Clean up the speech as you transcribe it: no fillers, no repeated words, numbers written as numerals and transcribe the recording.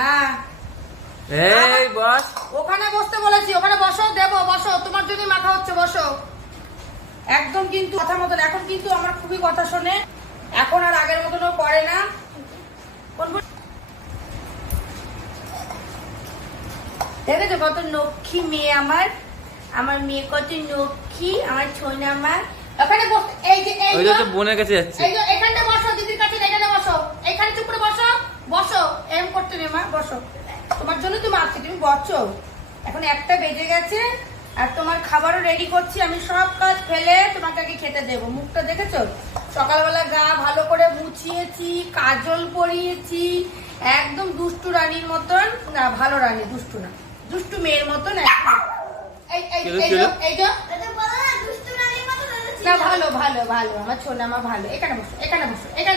হ্যাঁ এই বস, ওখানে বসতে বলেছি, ওখানে বসো, দেবো, বসো, তোমার জন্য মাখা হচ্ছে, বসো। একদম কিন্তু কথা মতন, এখন কিন্তু আমার খুবই কথা শোনে, এখন আর আগের মতনও করে না। দেখেছো কত লক্ষ্মী মেয়ে আমার, আমার মেয়ে কত লক্ষ্মী, আমার ছোনা মা। ওখানে বসো, এই যে ওই তো বোনের কাছে যাচ্ছে। এই যে এখানটা বসো, দিদির কাছে এখানে বসো, এখানে চুপ করে বসো, বসো, এম করতে নেই মা, বসো। তোমার জন্য তুমি আসছি, তুমি বসো। এখন 1টা বেজে গেছে আর তোমার খাবারও রেডি করছি, আমি সব কাজ ফেলে তোমাকে আগে খেতে দেবো। মুখটা দেখেছো, সকালবেলা গা ভালো করে মুছিয়েছি, কাজল পরিয়েছি, একদম দুষ্টু রানীর মতন। না ভালো রানী, দুষ্টু না, দুষ্টু মেয়ের মতন একদম। না ভালো ভালো ভালো, আমার ছোনা মা ভালো। এখানে বসো, এখানে বসো, এখানে